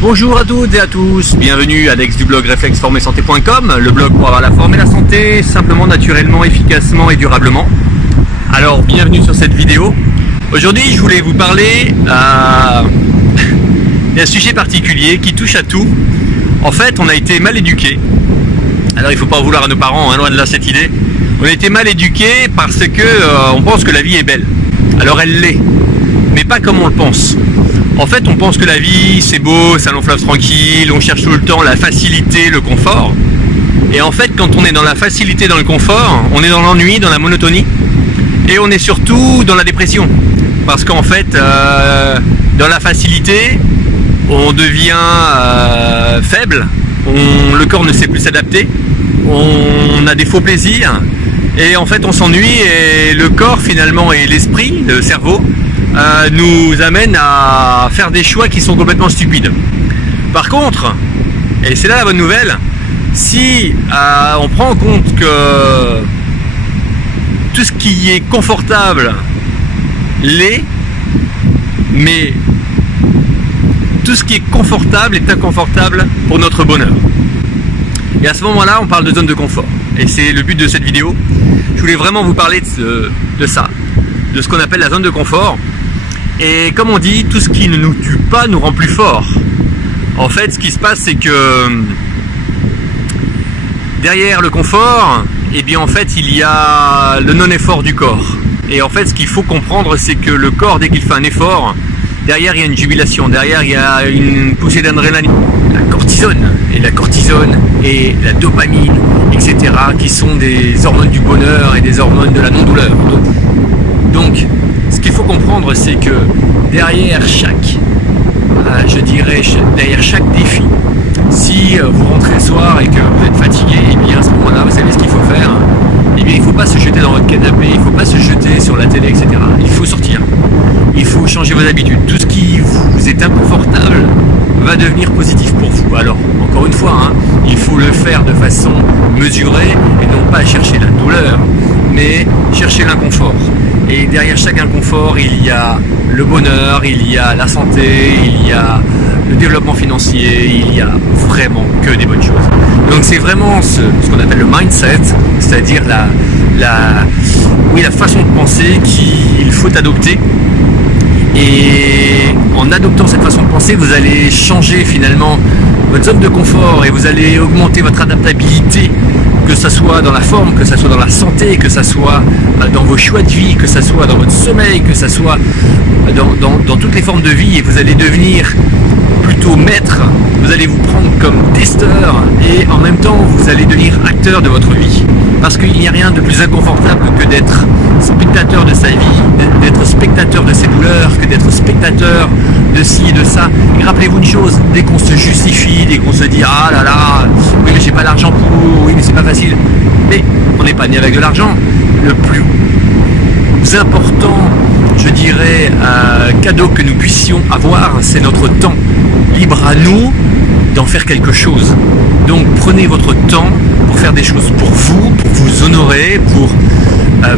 Bonjour à toutes et à tous, bienvenue Alex du blog réflexeformesanté.com, le blog pour avoir la forme et la santé simplement, naturellement, efficacement et durablement. Alors bienvenue sur cette vidéo. Aujourd'hui je voulais vous parler d'un sujet particulier qui touche à tout. En fait on a été mal éduqués. Alors il ne faut pas en vouloir à nos parents, hein, loin de là cette idée. On a été mal éduqués parce que on pense que la vie est belle. Alors elle l'est, mais pas comme on le pense. En fait, on pense que la vie, c'est beau, c'est un long fleuve tranquille, on cherche tout le temps la facilité, le confort. Et en fait, quand on est dans la facilité, dans le confort, on est dans l'ennui, dans la monotonie. Et on est surtout dans la dépression. Parce qu'en fait, dans la facilité, on devient faible, le corps ne sait plus s'adapter, on a des faux plaisirs, et en fait, on s'ennuie, et le corps finalement, et l'esprit, le cerveau, nous amène à faire des choix qui sont complètement stupides. Par contre, et c'est là la bonne nouvelle, si on prend en compte que tout ce qui est confortable l'est, mais tout ce qui est confortable est inconfortable pour notre bonheur. Et à ce moment-là, on parle de zone de confort. Et c'est le but de cette vidéo. Je voulais vraiment vous parler de ça, de ce qu'on appelle la zone de confort. Et comme on dit, tout ce qui ne nous tue pas nous rend plus forts. En fait, ce qui se passe, c'est que derrière le confort, eh bien en fait, il y a le non-effort du corps. Et en fait, ce qu'il faut comprendre, c'est que le corps, dès qu'il fait un effort, derrière il y a une jubilation, derrière il y a une poussée d'adrénaline, la cortisone. Et la cortisone et la dopamine, etc., qui sont des hormones du bonheur et des hormones de la non-douleur. Donc, ce qu'il faut comprendre, c'est que derrière chaque, derrière chaque défi, si vous rentrez le soir et que vous êtes fatigué, et bien à ce moment-là, vous savez ce qu'il faut faire. Eh bien, il ne faut pas se jeter dans votre canapé, il ne faut pas se jeter sur la télé, etc. Il faut sortir. Il faut changer vos habitudes. Tout ce qui vous est inconfortable va devenir positif pour vous. Alors, encore une fois, hein, il faut le faire de façon mesurée et non pas chercher la douleur, mais chercher l'inconfort. Et derrière chaque inconfort, il y a le bonheur, il y a la santé, il y a le développement financier, il y a vraiment que des bonnes choses. Donc c'est vraiment ce qu'on appelle le mindset, c'est-à-dire la façon de penser qu'il faut adopter. Et en adoptant cette façon de penser, vous allez changer finalement votre zone de confort et vous allez augmenter votre adaptabilité, que ce soit dans la forme, que ce soit dans la santé, que ce soit dans vos choix de vie, que ce soit dans votre sommeil, que ce soit dans toutes les formes de vie, et vous allez devenir plutôt maître, vous allez vous prendre comme testeur et en même temps vous allez devenir acteur de votre vie. Parce qu'il n'y a rien de plus inconfortable que d'être spectateur de sa vie, d'être spectateur de ses douleurs, que d'être spectateur de ci et de ça. Et rappelez-vous une chose, dès qu'on se justifie, dès qu'on se dit « Ah là là, oui mais j'ai pas l'argent pour, oui mais c'est pas facile », mais on n'est pas né avec de l'argent. Le plus important, je dirais, cadeau que nous puissions avoir, c'est notre temps. Libre à nous d'en faire quelque chose. Donc prenez votre temps pour faire des choses pour vous honorer, pour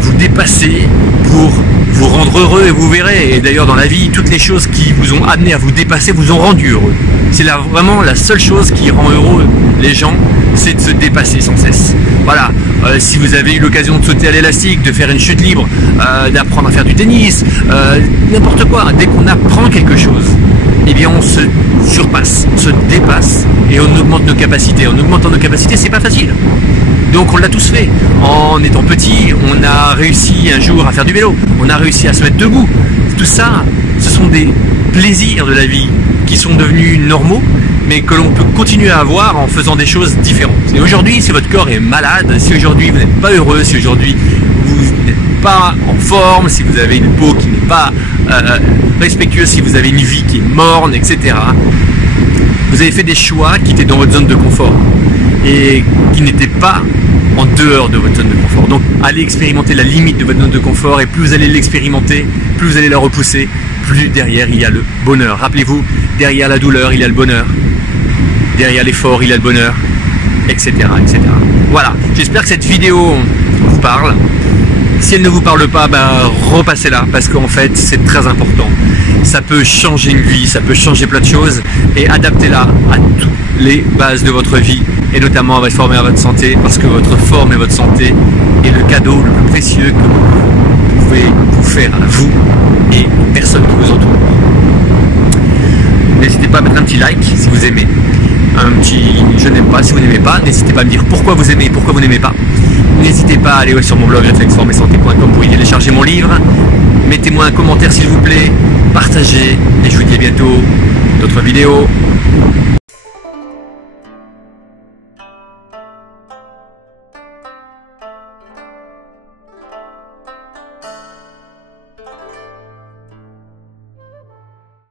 vous dépasser, pour vous rendre heureux, et vous verrez. Et d'ailleurs dans la vie, toutes les choses qui vous ont amené à vous dépasser vous ont rendu heureux. C'est vraiment la seule chose qui rend heureux les gens, c'est de se dépasser sans cesse. Voilà, si vous avez eu l'occasion de sauter à l'élastique, de faire une chute libre, d'apprendre à faire du tennis, n'importe quoi, dès qu'on apprend quelque chose, eh bien on se surpasse, on se dépasse et on augmente nos capacités. En augmentant nos capacités, c'est pas facile. Donc on l'a tous fait. En étant petit, on a réussi un jour à faire du vélo, on a réussi à se mettre debout. Tout ça, ce sont des plaisirs de la vie qui sont devenus normaux, mais que l'on peut continuer à avoir en faisant des choses différentes. Et aujourd'hui, si votre corps est malade, si aujourd'hui vous n'êtes pas heureux, si aujourd'hui vous n'êtes pas en forme, si vous avez une peau qui n'est pas respectueuse, si vous avez une vie qui est morne, etc., vous avez fait des choix qui étaient dans votre zone de confort et qui n'étaient pas en dehors de votre zone de confort. Donc allez expérimenter la limite de votre zone de confort, et plus vous allez l'expérimenter, plus vous allez la repousser, plus derrière il y a le bonheur. Rappelez-vous, derrière la douleur il y a le bonheur, derrière l'effort il y a le bonheur, etc., etc. Voilà, j'espère que cette vidéo vous parle. Si elle ne vous parle pas, repassez-la parce qu'en fait c'est très important. Ça peut changer une vie, ça peut changer plein de choses et adaptez-la à toutes les bases de votre vie et notamment à votre forme et à votre santé parce que votre forme et votre santé est le cadeau le plus précieux que vous pouvez vous faire à vous et aux personnes qui vous entourent. N'hésitez pas à mettre un petit like si vous aimez, un petit je n'aime pas si vous n'aimez pas, n'hésitez pas à me dire pourquoi vous aimez et pourquoi vous n'aimez pas. N'hésitez pas à aller sur mon blog réflexformesanté.com pour y télécharger mon livre. Mettez-moi un commentaire s'il vous plaît, partagez et je vous dis à bientôt pour d'autres vidéos.